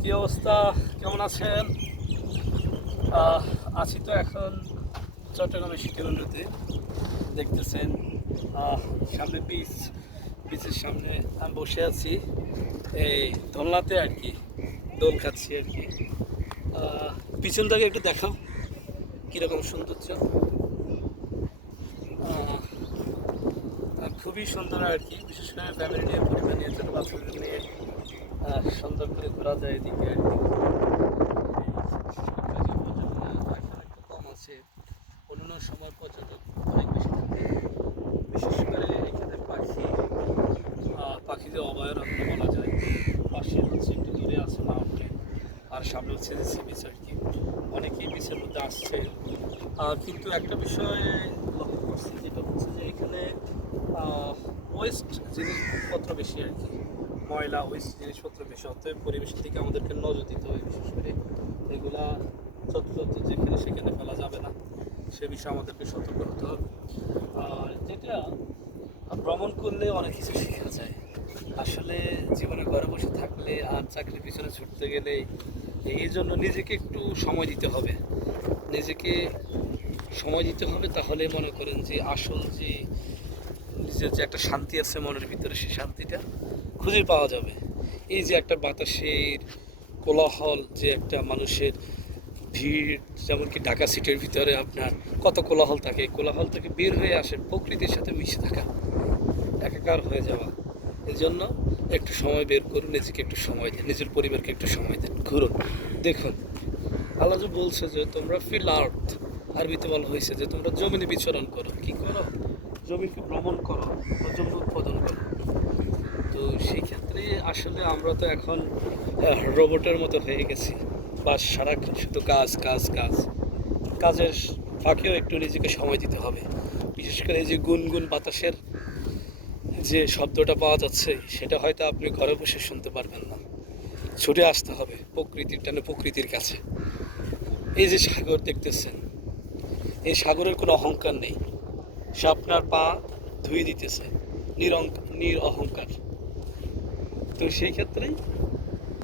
কি অবস্থা? কেমন আছেন? আছি তো এখন চট্টগ্রামের শীতলন্ডতে দেখতেছেন সামনে বিচ বিচের সামনে আমি বসে আছি। এই দোলনাতে আর কি, দোল খাচ্ছি আর কি। পিছনটাকে একটু দেখাও, কীরকম সৌন্দর্য। খুবই সুন্দর আর কি, বিশেষ করে ফ্যামিলি নিয়ে, পরিবার নিয়ে, ছোটো বাচ্চাদের নিয়ে। সুন্দর করে ঘোরা যায় এদিকে আর কি। একটু কম আছে। অন্যান্য সময় পর্যটক অনেক বেশি থাকে। বিশেষ করে এখানে পাখি পাখিদের অভয়ারণ্য বলা যায়। পাশে হচ্ছে একটু দূরে আছে মাউন্টেন আর সামনে হচ্ছে যে সি বিচ আর কি। অনেকেই বিচের মধ্যে আসছে। কিন্তু একটা বিষয় লক্ষ্য করছি, যেটা হচ্ছে যে এখানে ওয়েস্ট জিনিসপত্র বেশি আর কি। ময়লা ওয়েস্ট জিনিসপত্র বেশি, অতএব পরিবেশের দিকে আমাদেরকে নজর দিতে হবে, বিশেষ করে এগুলা যত্রতত্র যেখানে সেখানে ফেলা যাবে না, সে বিষয়ে আমাদেরকে সতর্ক হতে হবে। আর যেটা ভ্রমণ করলে অনেক কিছু শেখা যায়। আসলে জীবনে ঘরে বসে থাকলে আর চাকরির পিছনে ছুটতে গেলে এই জন্য নিজেকে একটু সময় দিতে হবে। নিজেকে সময় দিতে হবে তাহলে মনে করেন যে আসল যে, নিজের যে একটা শান্তি আছে মনের ভিতরে, সেই শান্তিটা খুঁজে পাওয়া যাবে। এই যে একটা বাতাসের কোলাহল, যে একটা মানুষের ভিড় যেমন কি ঢাকা সিটির ভিতরে আপনার কত কোলাহল থাকে। কোলাহল থেকে বের হয়ে আসে, প্রকৃতির সাথে মিশে থাকা, একাকার হয়ে যাওয়া। এই জন্য একটু সময় বের করুন, নিজেকে একটু সময় দিন, নিজের পরিবারকে একটু সময় দিন, ঘুরুন। দেখুন, আল্লাহ বলছে যে তোমরা ফিল আর্থ, আরবিতে বলা হয়েছে যে তোমরা জমিনে বিচরণ করো। কি করো? জমিকে ভ্রমণ করো, জমি উৎপাদন করো। তো সেই ক্ষেত্রে আসলে আমরা তো এখন রোবটের মতো হয়ে গেছি। বা সারাক্ষণ শুধু কাজ কাজ কাজ। কাজের ফাঁকেও একটু নিজেকে সময় দিতে হবে। বিশেষ করে এই যে গুনগুন বাতাসের যে শব্দটা পাওয়া যাচ্ছে, সেটা হয়তো আপনি ঘরে বসে শুনতে পারবেন না। ছুটে আসতে হবে প্রকৃতির টানে, প্রকৃতির কাছে। এই যে সাগর দেখতেছেন, এই সাগরের কোনো অহংকার নেই। সে আপনার পা ধুয়ে দিতেছে নিরঙ্ক নির অহংকার তো সেই ক্ষেত্রেই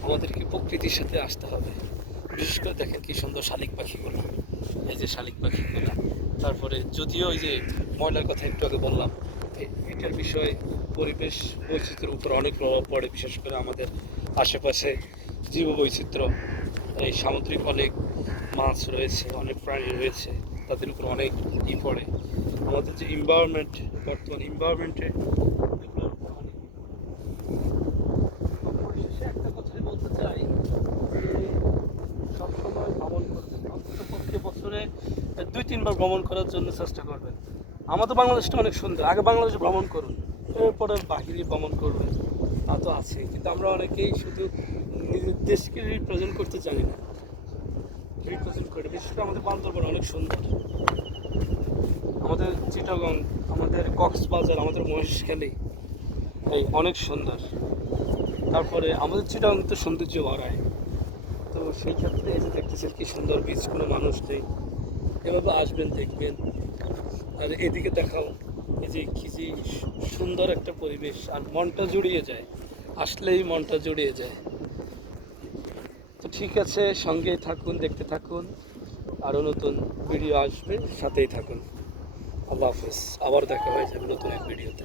আমাদেরকে প্রকৃতির সাথে আসতে হবে। বিশেষ করে দেখেন কি সুন্দর শালিক পাখিগুলো। এই যে শালিক পাখিগুলো। তারপরে যদিও ওই যে ময়লার কথা একটু আগে বললাম এটার বিষয়ে পরিবেশ বৈচিত্র্যের উপর অনেক প্রভাব পড়ে, বিশেষ করে আমাদের আশেপাশে জীব বৈচিত্র্য এই সামুদ্রিক অনেক মাছ রয়েছে, অনেক প্রাণী রয়েছে, তাদের উপর অনেক ই পড়ে। আমাদের যে এনভায়রনমেন্ট বর্তমান এনভায়রনমেন্টে তিনবার ভ্রমণ করার জন্য চেষ্টা করবেন। আমাদের বাংলাদেশটা অনেক সুন্দর। আগে বাংলাদেশে ভ্রমণ করুন। এরপরে বাহিরে ভ্রমণ করবেন। তা তো আছে। কিন্তু আমরা অনেকেই শুধু নিজের দেশকে রিপ্রেজেন্ট করতে জানি না। রিপ্রেজেন্ট করে। বিশেষ করে আমাদের বান্দরবান অনেক সুন্দর। আমাদের চিটাগং, আমাদের কক্সবাজার, আমাদের মহেশখালী, এই অনেক সুন্দর। তারপরে আমাদের চিটাগং তো সৌন্দর্য বাড়ায়। তো সেই ক্ষেত্রে এই যে দেখতেছেন কি সুন্দর বীজ কোনো মানুষ নেই এভাবে আসবেন, দেখবেন। আর এদিকে দেখাও, এই যে কি যে সুন্দর একটা পরিবেশ, আর মনটা জুড়িয়ে যায়। আসলেই মনটা জুড়িয়ে যায়। তো ঠিক আছে, সঙ্গেই থাকুন, দেখতে থাকুন। আরও নতুন ভিডিও আসবে, সাথেই থাকুন। আল্লাহ হাফেজ। আবার দেখা হয়ে যাবে নতুন এক ভিডিওতে।